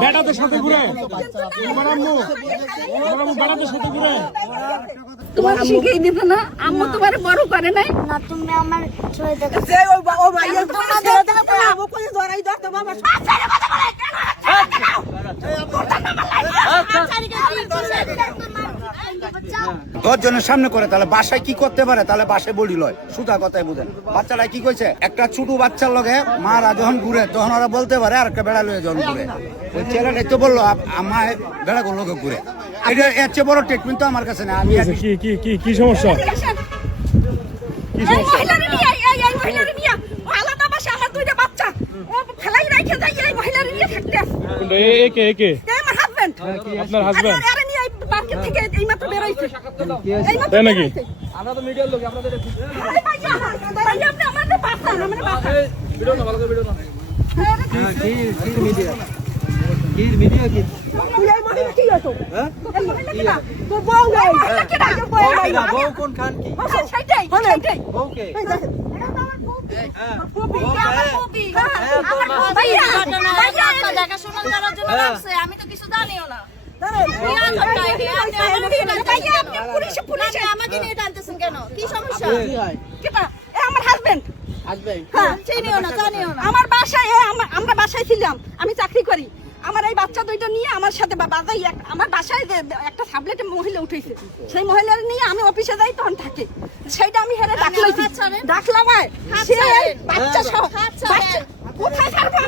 বেটাদের সাথে ঘুরে তোমার শিখিয়ে দিবে না, আম্মু তোমার বড় করে নাই না, তুমি আমার ছয় দেখো দশজনের সামনে করে তাহলে বাসায় কি করতে পারে, তাহলে বাসায় বলি লয়, সুতা কথাই বুঝেন। বাচ্চারা কি কইছে, একটা ছোট বাচ্চার লগে মারা যখন ঘুরে তখন ওরা বলতে পারে আর একটা বেড়া লয়ে যখন ঘুরে, ওই ছেলেটাই তো বললো আমায় বেড়া গুলো ঘুরে। এটা এর চেয়ে বড় ট্রিটমেন্ট তো আমার কাছে না। আমি কি সমস্যা? আপনার হাজবেন্ড তাই নাকি? আমি তো কিছু জানিও না। আমাকে নিয়ে টানতেছেন কেন? কি সমস্যা? আমার হাজবেন্ড আমার বাসায়, আমরা বাসায় ছিলাম, আমি চাকরি করি। আমার এই বাচ্চা দুইটা নিয়ে আমার সাথে আমার বাসায় একটা সাবলেটে মহিলা উঠেছে, সেই মহিলার নিয়ে আমি অফিসে যাই, তখন থাকে সেইটা আমি হেরে ডাকলাম। সে বাচ্চা সহ কোথায় ছাড়বো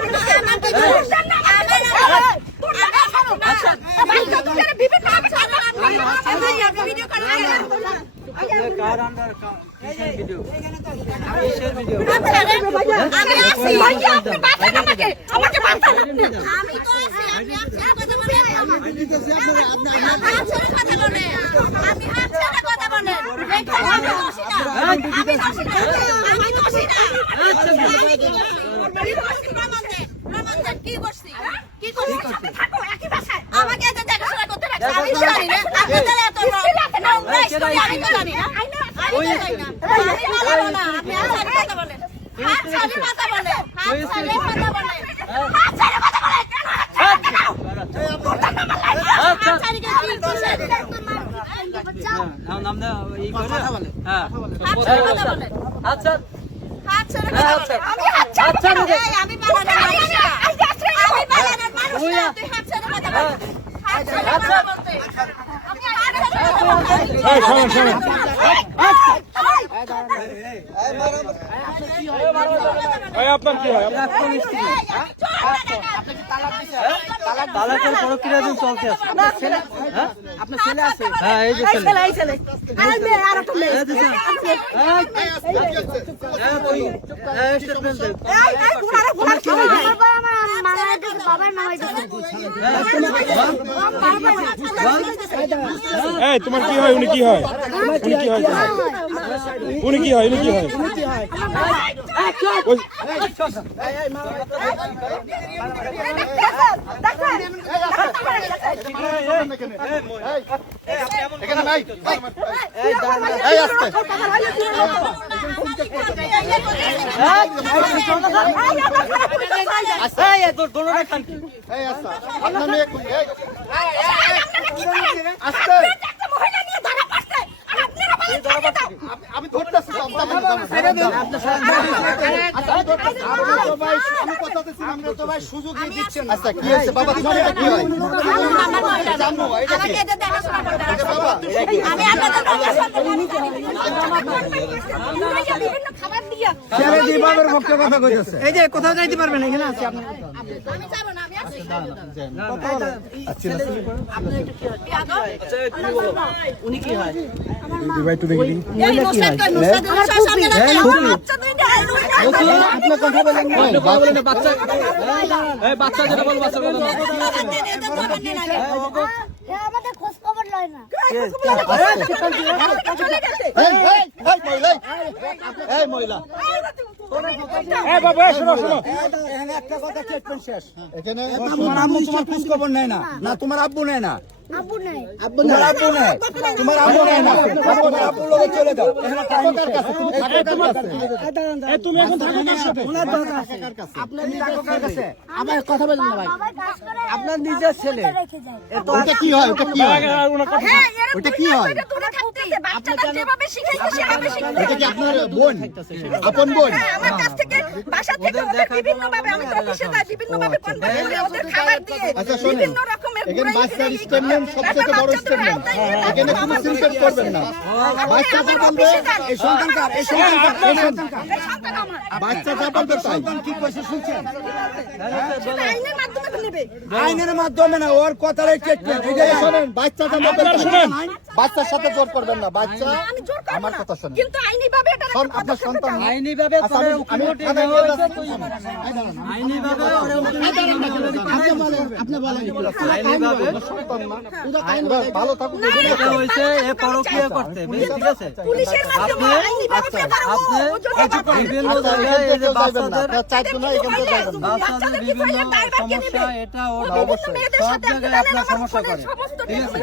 আপনার কি হয়? তালাকের প্রক্রিয়াধীন চলতে আছে। আপনার ছেলে আছে? হ্যাঁ, এই যে ছেলে। তোমার কি হয়? উনি কি হয়? উনি কি হয়? আমি ধরতেছি সুযোগ দিচ্ছেন। আচ্ছা কি আছে বাবা, তোমার এটা কি হয়? এই যে কোথাও যাইতে পারবেন, এখানে আছে আপনি। উনি কি হয়? আপনার কথা বলেন বাচ্চা যেটা বল, বাচ্চা আমাদের খোঁজ খবর লয় না। মহিলা একটা কথা শেষ, এখানে তোমার আম্মু তোমার খোঁজ খবর নেয় না, তোমার আব্বু নেয় না, আব্বু নাই। তোমার আব্বু নাই, তোমার আব্বু নাই না, তোমার আব্বুর লগে চলে যাও। এখানে টাইম কার কাছে? তুমি এখন থাকো কার সাথে? আপনার কার কাছে? আমার কথা বলেন না ভাই, বাবা কাজ করে আপনার নিজের ছেলে। রেখে যায়। ওটা কি হয়? ওটা কি হয়? হ্যাঁ, এরকম ওটা কি হয়? এটা দূরে থাকতেছে, বাচ্চাটা যেভাবে শিখাইছে সেভাবে শিখতে এটা কি হবে। আপনার বোন? আপন বোন? হ্যাঁ, আমার কাছ থেকে বাসা থেকে ওদের বিভিন্নভাবে আমি তো অফিসে যাই, বিভিন্নভাবে কনভার্সেশন দিয়ে ওদের খাবার দিয়ে আচ্ছা শোনেন, বিভিন্ন রকমের এখানে ঘুরাই বাচ্চার ফিরাই স্টেটমেন্ট করে। সবথেকে তারপর বড় বাচ্চাদের স্টেটমেন্ট। আওতায় নিয়ে এখানে তারপর কোনো আমার সিনকেট বাসায় করবেন না। বাচ্চা আমার যা বলবে, অফিসে যান। এই সন্তান কার? এই সন্তান কার? এই সন্তান কার? এই সন্তান আমার। বাচ্চা যা বলবে তাই। সন্তান কি কইছে শুনছেন? সেটা আইনের মাধ্যমে তো নেবে। আইনের মাধ্যমে না, ওর কথার স্টেটমেন্ট। এই শোনেন, বাচ্চা যা বলবে তাই। শুনেন। বাচ্চার সাথে জোর করবেন না। বাচ্চা আমি জোর করব আমার না। কথা শোনেন। কিন্তু আইনিভাবে এটা একটা আপনার পদক্ষেপ সন্তান নিতে হবে। আইনিভাবে আচ্ছা, করে আমি উকিলটি থানায় নেওয়া নিয়ে হয়েছে, যাচ্ছি। আইনিভাবে ওরা আইনিভাবে ভালো থাকুন। এটা হয়েছে এ পরকীয়া করতে, ঠিক আছে? পুলিশের মাধ্যমে আইনিভাবে ফেরানো, ও যদি বিভিন্ন জায়গায় এই যে বাচ্চাদের চাইতো না, এখান থেকে যাবেন না। বাচ্চাদের বিভিন্ন সমস্যা, এটা ওর অবশ্যই। সব জায়গায় আপনার সমস্যা করে, ঠিক আছে?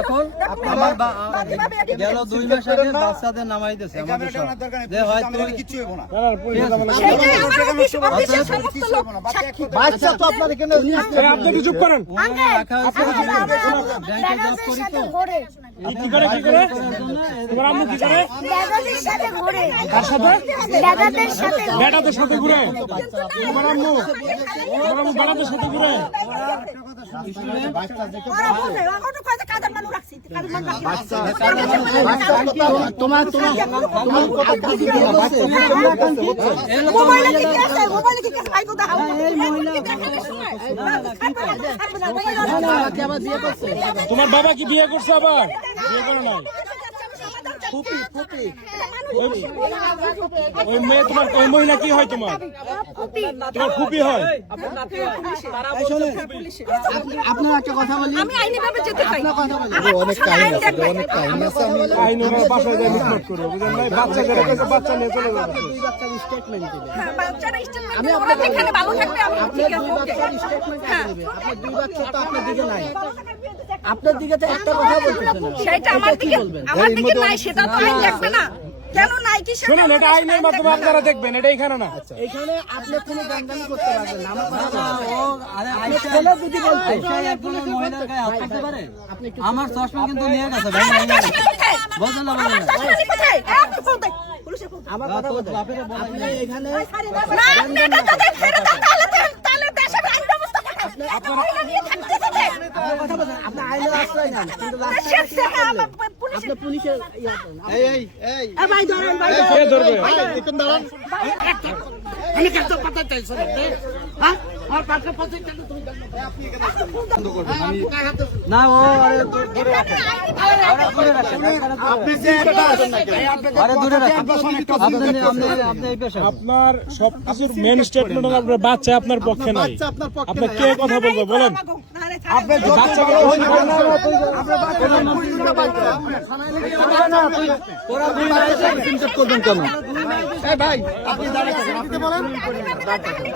এখন আমার গেল 2 মাস আগে বাচ্চাদের নামাই দিয়েছে আমাদের সব যে হয়তো কিছু হইব না। সেটাই আমার অফিসের সমস্ত লোক সাক্ষী। বাচ্চা তো আপনার এখানে আপনি কি চুপ করেন? ওখানে রাখা হয়েছে, ব্যাংকে জব করি সাথে তো। ঘোরে। কি করে কি করে? তোমার আম্মু কি করে? দাদাদের সাথে ঘোরে। কার সাথে? দাদাদের সাথে ঘোরে। বেটাদের সাথে ঘুরে? তোমার আম্মু বেটাদের সাথে ঘুরে? ওরা বলবে, ওরা কয় যে কাদের মানুষ রাখছি, কাদের মানুষ রাখছি। তোমার মোবাইলে কি কি আছে? মোবাইলে কি কি আছে? ভাই তো দেখাও। এই মহিলা দেখানোর সময়। তোমার বাবা কি বিয়ে করছে আবার? বিয়ে করে নাই? ওই মেয়ে তোমার, ওই মহিলা কি হয় তোমার? তোমার ফুপি হয়? আপনার একটা কথা বলি, আমি আইনিভাবে যেতে চাই। অনেক কাহিনী আছে, অনেক কাহিনী আছে। আমি আইন ওনার বাসায় যায় মিটমাট করে, বুঝলেন ভাই? বাচ্চা যেটা কইছে, বাচ্চা নিয়ে চলে যাবে। স্টেটমেন্ট দিবেন। হ্যাঁ, বাচ্চারা স্টেটমেন্ট দিবে, ওরা যেখানে ভালো থাকবে আমি ঠিক আছে, ওকে। হ্যাঁ, আপনার 2 বাচ্চা তো আপনার দিকে নাই, আপনার দিকে তো একটা কথা বলতেছে না। সেটা আমার দিকে, আমার দিকে নাই, সেটা তো আইন দেখবে না। কেন নাই কি সেটা শুনুন, এটা আইনের মাধ্যমে আপনারা দেখবেন, এটা এখানে না। এখানে আপনি কোনো গান্ডামি করতে পারবেন না। আমার কথা ও আরে আইসা যদি বলতে আইসা একজনের মহিলার গায়ে হাত দিতে পারে, আমার চশমা কিন্তু নিয়ে গেছে ভাই। আমার চশমা কোথায়? বলেন না আমার চশমা কোথায়? আপনি ফোন দেন, পুলিশে ফোন দেন। আমার কথা বলতে আপনি এখানে না, আপনি এটা যদি ছেড়ে দেন, তাহলে দেশের আইন ব্যবস্থা কোথায়? একটা মহিলা নিয়ে থাকতে দেবে। আপনার কথা বলেন, আপনি আইনের আশ্রয় নেন, কিন্তু দেশের থেকে আমার পুলিশ আপনি পুলিশের ইয়া করেন। এই ভাই ধরেন, ভাই কে ধরবে? একটু দাঁড়ান। না ও আরে দূরে রাখেন, আপনি যে আরে দূরে রাখেন। আপনি এই পেশা আপনার সবকিছুর মেন স্টেটমেন্ট হলো আপনার বাচ্চা আপনার পক্ষে নাই। আপনি কে কথা বলবে বলেন? আপনি বাচ্চাকে ওরা দুই মাইছে সিনকেট করবেন কেন? এই ভাই, আপনি দাঁড়িয়ে আছেন, আপনি বলেন।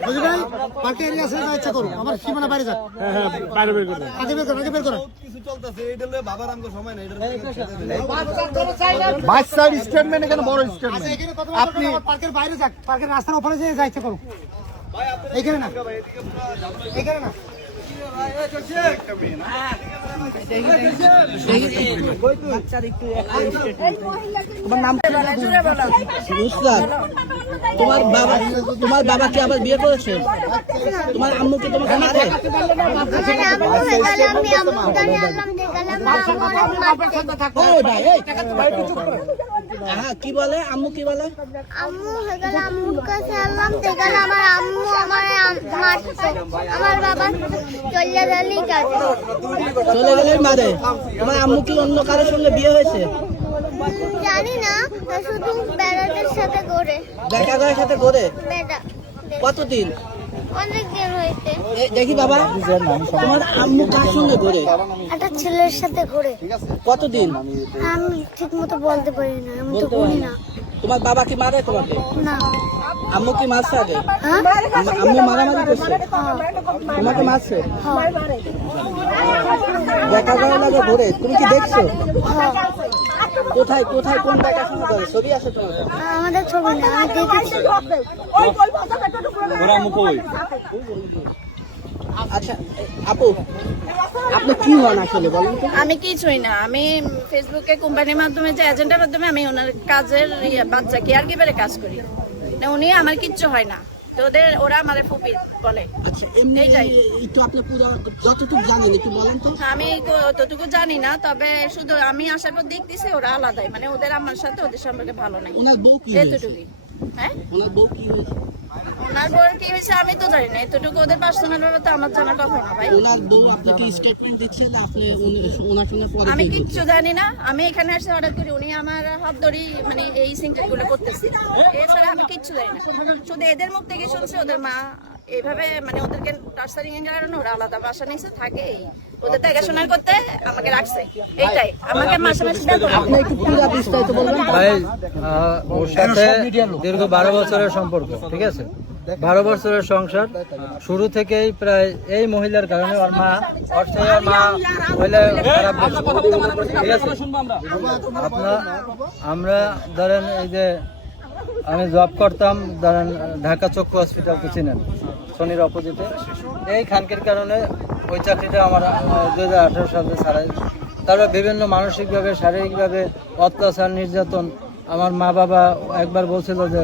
বুঝলি ভাই, পার্টি এরিয়া আছে, যা ইচ্ছা করো। আমার সীমানা বাইরে যাক। হ্যাঁ হ্যাঁ, বাইরে বের করে দেন। আগে বের করো, আগে বের করো। এই পেশা বাচ্চার স্টেটমেন্ট এখানে বড় স্টেটমেন্ট। আপনি পার্কের বাইরে যাক, পার্কের রাস্তার ওপরে যে যা ইচ্ছা করো। এখানে না, এখানে না। তোমার বাবা কি আবার বিয়ে করেছে? তোমার আম্মু কি তোমাকে মারে? আমার আম্মু হয়ে গেল, আমি আম্মুর কাছে আনলাম, দেখালাম, হ্যাঁ কি বলে আম্মু, কি বলে? আম্মু হয়ে গেল, আম্মুর কাছে আনলাম, দেখালাম, আমার আম্মু আমার মারছে, আমার বাবা চলে গেলেই কাজে। চলে গেলে মারে। তোমার আম্মু কি অন্য কারোর সঙ্গে বিয়ে হয়েছে? জানি না, শুধু বেড়াদের সাথে ঘোরে। দেখা যায় সাথে করে বেড়া কতদিন? অনেক দিন হয়েছে। দেখি বাবা, তোমার আম্মু কার সঙ্গে ঘোরে? একটা ছেলের সাথে ঘোরে। কতদিন? আমি ঠিক মতো বলতে পারি না, আমি তো বলি না। তোমার বাবা কি মারে তোমাকে? না আম্মু কি মারছে আগে? হ্যাঁ আম্মু মারামারি করছে, তোমাকে মারছে? দেখা যায় লাগে ঘুরে, তুমি কি দেখছো? কোথায় কোথায় কোন দেখাশোনা করে? ছবি আছে তোমার কাছে? আমাদের ছবি না, আমি দেখেছি। ওরা মুখ ওই আচ্ছা আপু, আপনি কি হন আসলে বলেন তো? আমি কিছুই না, আমি ফেসবুকে কোম্পানির মাধ্যমে যে এজেন্টের মাধ্যমে আমি ওনার কাজের বাচ্চা কেয়ার গিভারে কাজ করি না, উনি আমার কিচ্ছু হয় না, তো ওরা আমার ফুপি বলে। আচ্ছা এমনি এইটাই। একটু আপনি পুরো যতটুকু জানেন একটু বলেন তো। আমি অতটুকু জানি না, তবে শুধু আমি আসার পর দেখতেছি ওরা আলাদাই, মানে ওদের আমার সাথে ওদের সম্পর্কে ভালো নাই, ওনার বউ কি হয়েছে? এতটুকুই। হ্যাঁ, ওনার বউ কি হয়েছে? ওনার বউর কি হয়েছে আমি তো জানি না, এতটুকু ওদের পার্সোনাল ভাবে তো আমার জানার কথা না ভাই। ওনার বউ আপনাকে স্টেটমেন্ট দিচ্ছে না, আপনি ওনার সঙ্গে পরে আমি কি বলছেন? কিচ্ছু জানি না, আমি এখানে আসে অর্ডার করি, উনি আমার হাত ধরি মানে এই সিনটেট গুলো করতেছে, এছাড়া আমি কিচ্ছু জানি না। শুধু এদের মুখ থেকে শুনছি ওদের মা এইভাবে মানে ওদেরকে টার্চারিং এর কারণে ওরা আলাদা বাসা নিচে থাকে, ওদের দেখাশোনা করতে আমাকে রাখছে, এইটাই আমাকে মাসে মাসে আপনি একটু পুরো বিস্তারিত বলবেন। ভাই ওর সাথে দীর্ঘ 12 বছরের সম্পর্ক, ঠিক আছে? 12 বছরের সংসার, শুরু থেকেই প্রায় এই মহিলার কারণে ওর মা মহিলা খারাপ বলছে, ঠিক আছে? আমরা ধরেন এই যে আমি জব করতাম ধরেন ঢাকা চক্ষু হসপিটাল, তো চিনেন শনির অপোজিটে, এই খানকির কারণে ওই চাকরিটা আমার 2018 সালে ছাড়াই। তারপর বিভিন্ন মানসিকভাবে শারীরিকভাবে অত্যাচার নির্যাতন, আমার মা বাবা একবার বলছিল যে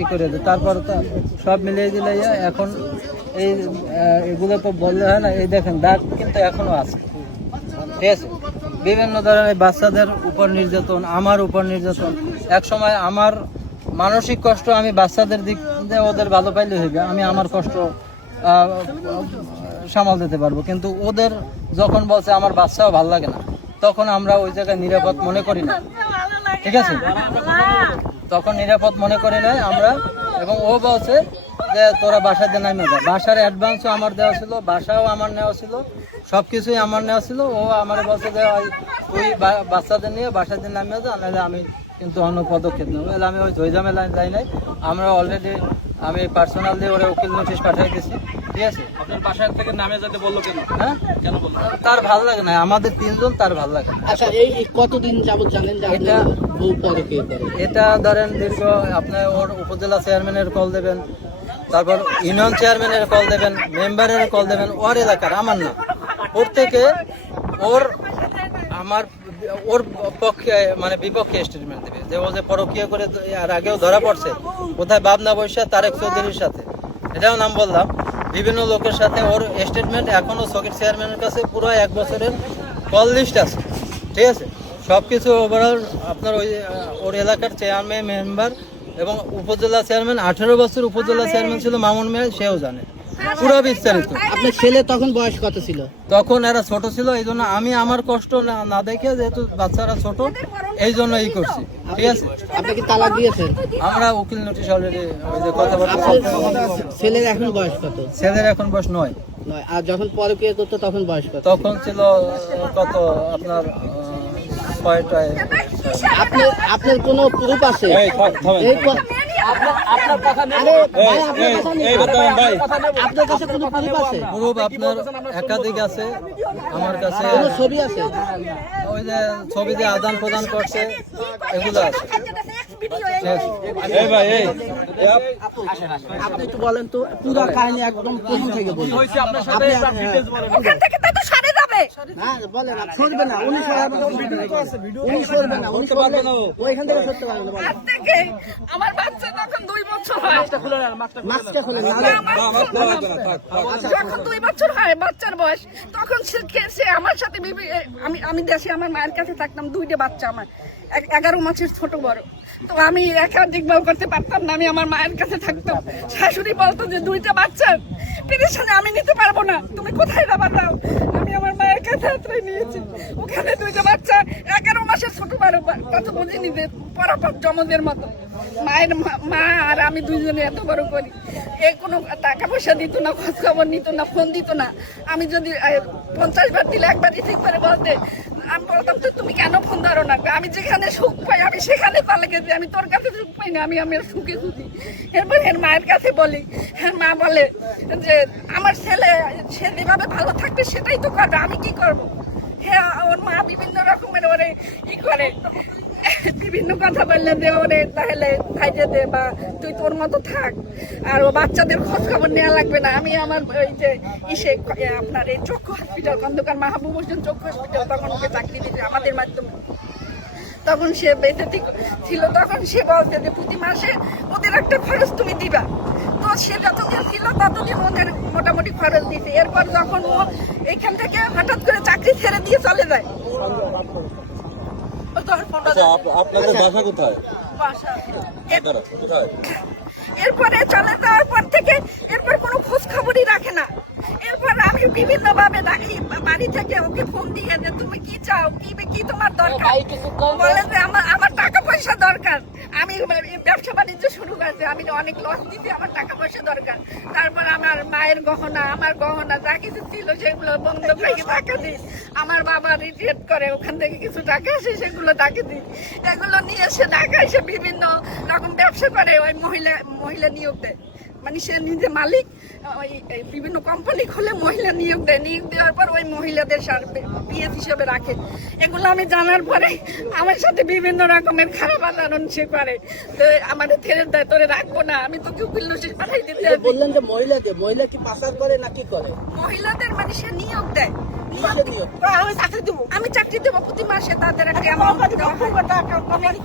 ই করে দে, তারপর সব মিলিয়ে দিলে এখন এই এগুলো তো বললে হয় না, এই দেখেন দাগ কিন্তু এখনো আছে, ঠিক আছে? বিভিন্ন ধরনের বাচ্চাদের উপর নির্যাতন, আমার উপর নির্যাতন। এক সময় আমার মানসিক কষ্ট আমি বাচ্চাদের দিক দিয়ে ওদের ভালো পাইলে হইবে, আমি আমার কষ্ট সামাল দিতে পারবো, কিন্তু ওদের যখন বলছে আমার বাচ্চাও ভালো লাগে না, তখন আমরা ওই জায়গায় নিরাপদ মনে করি না, ঠিক আছে? তখন নিরাপদ মনে করি না আমরা, এবং ও বলছে যে তোরা বাসায় দিয়ে নামিয়ে যা। বাসার অ্যাডভান্সও আমার দেওয়া ছিল, বাসাও আমার নেওয়া ছিল, সব কিছুই আমার নেওয়া ছিল। ও আমার বলছে যে তুই বাচ্চাদের নিয়ে বাসায় দিয়ে নামিয়ে যা, নাহলে আমি কিন্তু অন্য পদক্ষেপ নেব। তাহলে আমি ওই ঝইঝামেলায় যাই নাই, আমরা অলরেডি আমি পার্সোনাল দিয়ে ওরা উকিল নোটিশ পাঠিয়ে দিয়েছি, ঠিক আছে? আপনার বাসার থেকে নামে যেতে বললো কেন? হ্যাঁ কেন বললো? তার ভালো লাগে না, আমাদের 3 জন তার ভালো লাগে না। আচ্ছা এই কতদিন যাবত জানেন যে আপনার বউ পরকীয়া করে? এটা ধরেন দীর্ঘ, আপনি ওর উপজেলা চেয়ারম্যানের কল দেবেন, তারপর ইউনিয়ন চেয়ারম্যানের কল দেবেন, মেম্বারের কল দেবেন, ওর এলাকার, আমার না, ওর থেকে ওর পক্ষে মানে বিপক্ষে স্টেটমেন্ট দেবে যে ও যে পরকীয়া করে আর আগেও ধরা পড়ছে কোথায়, বাবনা বৈশা তারেক চৌধুরীর সাথে, এটাও নাম বললাম, বিভিন্ন লোকের সাথে ওর স্টেটমেন্ট এখনো সকির চেয়ারম্যানের কাছে পুরো 1 বছরের কল লিস্ট আছে, ঠিক আছে? সব কিছু ওভারঅল আপনার ওর এলাকার চেয়ারম্যান, মেম্বার এবং উপজেলা চেয়ারম্যান, 18 বছর উপজেলা চেয়ারম্যান ছিল মামুন মিয়া, সেও জানে পুরো বিস্তারিত। আপনার ছেলে তখন বয়স কত ছিল? তখন এরা ছোট ছিল, এই জন্য আমি আমার কষ্ট না দেখে, যেহেতু বাচ্চারা ছোট, এই জন্য এই করছি, ঠিক আছে? আপনি কি তালাক দিয়েছেন? আমরা উকিল নোটিশ অলরেডি ওই যে কথাবার্তা, ছেলের এখন বয়স কত? ছেলের এখন বয়স 9। আর যখন পরকীয়া করতো তখন বয়স কত? তখন ছিল কত আপনার 6টায়। আপনার কোনো প্রুফ আছে? এই থামেন। এই ক- আপনার কথা নেই। আরে ভাই, আপনার কথা নেই। এই বর্তমান ভাই, আপনার কাছে কোনো প্রুফ আছে? গ্রুপ আপনার একাধিক আছে আমার কাছে, কোনো ছবি আছে? ওই যে ছবি যে আদান প্রদান করছে এগুলো আছে। এই ভাই, এই আপনি একটু বলেন তো পুরো কাহিনী একদম প্রথম থেকে বলুন। হইছে আপনার সাথে একটা ডিটেইলস বলেন। ওখান থেকে তো সরে যাবে। না বলেন, সরবে না, উনি সরবে না, উনি সরবে না, উনি সরবে না, ওইখান থেকে সরতে পারবে না। আজ থেকে আমার বাচ্চা তখন 2 বছর হয়, মাস্কটা খুলে নেন, যখন 2 বছর হয় বাচ্চার বয়স, তখন সে আমার সাথে আমি দেশে আমার মায়ের কাছে থাকতাম, 2টা বাচ্চা আমার, 11 মাসের ছোট বড়। তো আমি একা দেখভাল করতে পারতাম না, আমি আমার মায়ের কাছে থাকতাম। শাশুড়ি বলতো যে 2টা বাচ্চা পেরেশানে আমি নিতে পারবো না, তুমি কোথায় যাবা দাও। আমি আমার মায়ের কাছে আশ্রয় নিয়েছি, ওখানে 2টা বাচ্চা 11 মাসের ছোট বড়, কত বুঝিনি যে পরাপর জমদের মতো। মায়ের মা আর আমি 2জনে এত বড় করি, এই কোনো টাকা পয়সা দিত না, খোঁজ খবর নিত না, ফোন দিত না। আমি যদি 50 বার দিলে একবার রিসিভ করে বলতে আমি বলতাম তো তুমি কেন ফোন ধরো না, আমি যেখানে সুখ পাই আমি সেখানে চলে গেছি, আমি তোর কাছে সুখ পাই না, আমি আমার সুখে খুঁজি। এরপর এর মায়ের কাছে বলি, হ্যাঁ মা বলে যে আমার ছেলে সে যেভাবে ভালো থাকবে সেটাই তো করবে, আমি কি করব। হ্যাঁ ওর মা বিভিন্ন রকমের ওরে ই করে, বিভিন্ন কথা বললে যে ওরে তাহলে খাইতে দে বা তুই তোর মতো থাক, আর ও বাচ্চাদের খোঁজ খবর নেওয়া লাগবে না। আমি আমার ওই যে ইসে আপনার এই চক্ষু হসপিটাল, খন্দকার মাহবুব হোসেন চক্ষু হসপিটাল, তখন ওকে চাকরি দিতে আমাদের মাধ্যমে, তখন সে বেঁচে ছিল, তখন সে বলছে যে প্রতি মাসে ওদের একটা খরচ তুমি দিবা। তো সে যতদিন ছিল ততদিন ওদের মোটামুটি খরচ দিতে। এরপর যখন ও এখান থেকে হঠাৎ করে চাকরি ছেড়ে দিয়ে চলে যায়। আপনাদের বাসা কোথায়? এরপরে চলে যাওয়ার পর থেকে এরপর কোনো খোঁজ খবরই রাখে না। এরপর আমি বিভিন্ন ভাবে ডাকি বাড়ি থেকে ওকে ফোন দিয়ে যে তুমি কি চাও, কি তোমার দরকার, বলে যে আমার টাকা পয়সা দরকার, আমি ব্যবসা বাণিজ্য শুরু করেছি, আমি অনেক লস দিতে, আমার টাকা পয়সা দরকার। তারপর আমার মায়ের গহনা, আমার গহনা যা কিছু ছিল সেগুলো বন্ধক রেখে টাকা দিই। আমার বাবা রিটায়ার করে, ওখান থেকে কিছু টাকা আসে সেগুলো টাকা দিই। এগুলো নিয়ে এসে ঢাকা এসে বিভিন্ন রকম ব্যবসা করে, ওই মহিলা নিয়োগ দেয়, মানে সে নিজে মালিক, ওই বিভিন্ন কোম্পানি খুলে মহিলা নিয়োগ দেয়, নিয়োগ দেওয়ার পর ওই মহিলাদের পিএস হিসেবে রাখে। এগুলো আমি জানার পরে আমার সাথে বিভিন্ন রকমের খারাপ আচরণ সে করে, তো আমাদের ছেড়ে দেয়, তোরে রাখবো না, আমি তোকে উকিল নোটিশ পাঠাই দিতে। বললেন যে মহিলা কি পাচার করে না কি করে? মহিলাদের মানে সে নিয়োগ দেয়, আমি চাকরি দেবো প্রতি মাসে, তাদের একটা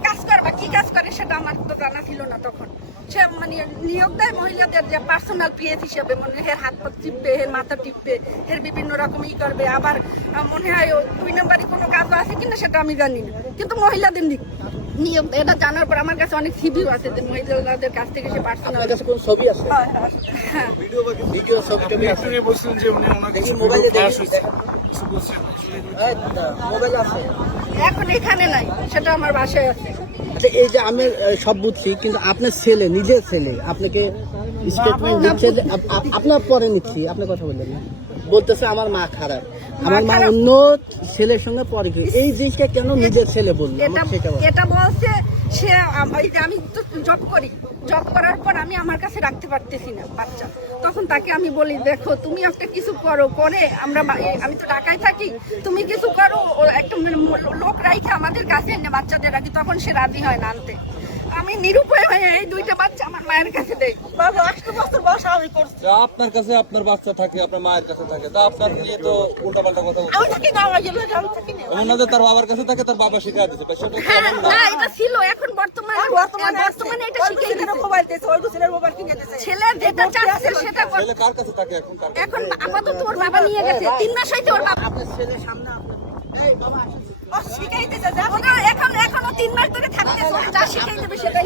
কাজ করবা, কি কাজ করে সেটা আমার তো জানা ছিল না তখন। সে মানে নিয়োগ দেয় মহিলাদের যে পার্সোনাল পিএস হিসেবে, মনে হয় হাত পা টিপবে, এর মাথা টিপবে, এর বিভিন্ন রকম ই করবে। আবার মনে হয় 2 নম্বরই কোনো কাজ আছে কিনা সেটা আমি জানি না, কিন্তু মহিলাদের নিয়োগ এটা জানার পর আমার কাছে অনেক সিভিও আছে যে মহিলাদের কাছ থেকে সে পার্সোনাল ছবি আছে, হ্যাঁ ভিডিও ছবিটা বলছিলেন যে উনি ওনার কাছে মোবাইলে মোবাইল আছে, এখন এখানে নাই, সেটা আমার বাসায় আছে। আচ্ছা এই যে আমি সব বুঝছি, কিন্তু আপনার ছেলে, নিজের ছেলে আপনাকে স্টেটমেন্ট দিচ্ছে যে আপনার পরে নিচ্ছি, আপনি কথা বললেন না, বলতেছে আমার মা খারাপ, আমার মা অন্য ছেলের সঙ্গে পরে, এই জিনিসটা কেন নিজের ছেলে বললো? এটা বলছে সে আমি তো জব করি, জব করার পর আমি আমার কাছে রাখতে পারতেছি না বাচ্চা, তখন তাকে আমি বলি দেখো তুমি একটা কিছু করো, করে আমি তো ঢাকায় থাকি, তুমি কিছু করো, একটা লোক রাইখে আমাদের কাছে এনে বাচ্চাদের রাখি, তখন সে রাজি হয় না আনতে। আমি নিরুপায় হয়ে এই 2টা বাচ্চা আমার মায়ের কাছে দেই। আপনার কাছে আপনার বাচ্চা থাকে, আপনার মায়ের কাছে থাকে, তা আপনার নিয়ে তো উল্টাপাল্টা কথা বলছে। ওনাদের তার বাবার কাছে থাকে, তার বাবা শিখাই দিচ্ছে। না এটা ছিল, এখন বর্তমানে এটা শিখিয়ে দিচ্ছে। ছেলে যেটা চাচ্ছে সেটা ছেলে কার কাছে থাকে এখন? আপাতত ওর বাবা নিয়ে গেছে, 3 মাস হইতে ওর বাবা আপনার ছেলের সামনে এখনো 3 মাস ধরে থাকতেছে, যা শিখাই দেবে সেটাই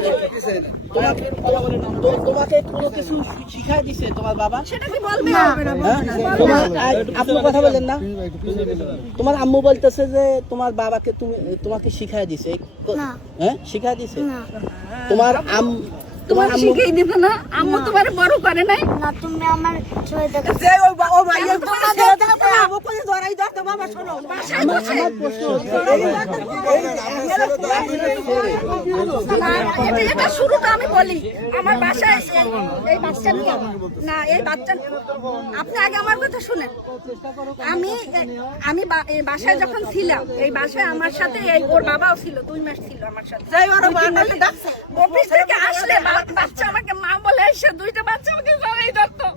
তোমাকে কোনো কিছু শিখাই দিছে তোমার বাবা? সেটা কি বলবে? তোমার আপনি কথা বলেন না, তোমার আম্মু বলতেছে যে তোমার বাবাকে তোমাকে শিখাই দিছে, হ্যাঁ শিখাই দিছে? তোমার তোমার শিখাই দিত না? আম্মু তোমার বড় করে নাই না, তুমি আমার ছয় টাকা এটা শুরুটা আমি বলি, আমার বাসায় এই বাচ্চা নিয়ে না, এই বাচ্চা আপনি আগে আমার কথা শুনেন। আমি বাসায় যখন ছিলাম, এই বাসায় আমার সাথে ওর বাবাও ছিল, 2 মাস ছিল আমার সাথে। অফিস থেকে আসলে বাচ্চা আমাকে মা বলে এসে 2টা বাচ্চা আমাকে জড়াই ধরতো।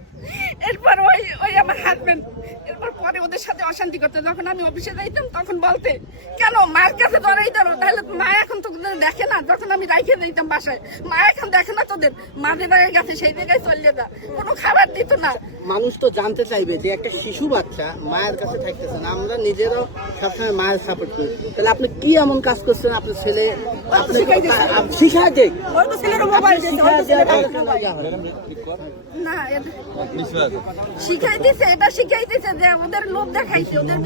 এরপর ওই আমার হাজবেন্ড এরপর পরে ওদের সাথে অশান্তি করতে, যখন আমি অফিসে যাইতাম তখন বলতে কেন মার কাছে জড়াই ধরো, তাহলে মা এখন তো দেখে না, যখন আমি রাইখে দিতাম বাসায়, মা এখন দেখে না তোদের, মা যে জায়গায় গেছে সেই জায়গায় চলে যা, কোনো খাবার দিত না। মানুষ তো জানতে চাইবে যে একটা শিশু বাচ্চা মায়ের কাছে থাকতেছে না, আমরা নিজেরাও সবসময় মায়ের সাপোর্ট করি, তাহলে আপনি কি এমন কাজ করছেন? আপনার ছেলে শিখায় দেয় না, শিখাই দিছে, এটা শিখাই দিছে যে ওদের লোভ দেখাইছে, ওদের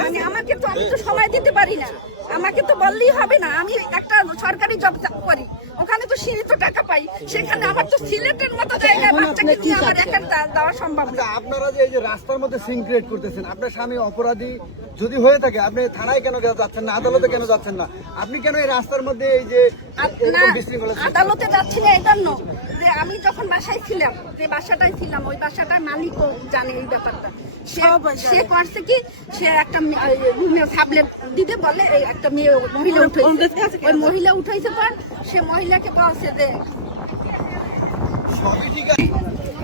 মানে আমাকে তো, আমি তো সময় দিতে পারি না, আমাকে তো বললেই হবে না, আমি একটা সরকারি জব করি, ওখানে তো সীমিত টাকা পাই, সেখানে আমার তো সিলেটের মতো জায়গায় বাচ্চাকে নিয়ে আমার একা দেওয়া সম্ভব না। আপনারা যে এই যে রাস্তার মধ্যে সিন ক্রিয়েট করতেছেন, আপনার স্বামী অপরাধী যদি হয়ে থাকে, আপনি থানায় কেন যাচ্ছেন না, আদালতে কেন যাচ্ছেন না? আপনি কেন এই রাস্তার মধ্যে এই যে না, আদালতে যাচ্ছি না এই জন্য যে আমি যখন বাসায় ছিলাম, যে বাসাটায় ছিলাম, ওই বাসাটার মালিকও জানে এই ব্যাপারটা। সে করছে কি, সে একটা রুমে সাবলেট দিতে বলে, এই একটা মেয়ে মহিলা উঠাইছে, ওই মহিলা উঠাইছে, পর সে মহিলাকে বলছে যে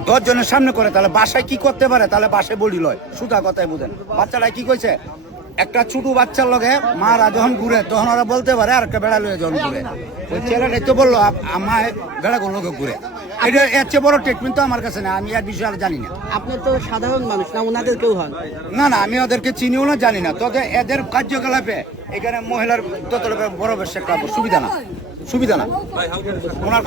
10 জনের সামনে করে, তাহলে বাসায় কি করতে পারে? তাহলে বাসায় বডি লয়, সুতা কথাই বুঝেন। বাচ্চাটা কি কইছে, একটা ছোট বাচ্চার লগে মারা যখন ঘুরে তখন ওরা বলতে পারে আর একটা বেড়া লয়ে যখন ঘুরে। ওই ছেলেটাই তো বললো আমার বেড়াগুলো লোকে ঘুরে। এটা এর চেয়ে বড় ট্রিটমেন্ট তো আমার কাছে না, আমি এর বিষয়ে আর জানি না। আপনি তো সাধারণ মানুষ না, ওনাদের কেউ হন না না, আমি ওদেরকে চিনিও না, জানি না। তবে এদের কার্যকলাপে এখানে মহিলার তত বড় বেশ একটা সুবিধা না, সুবিধা না ওনার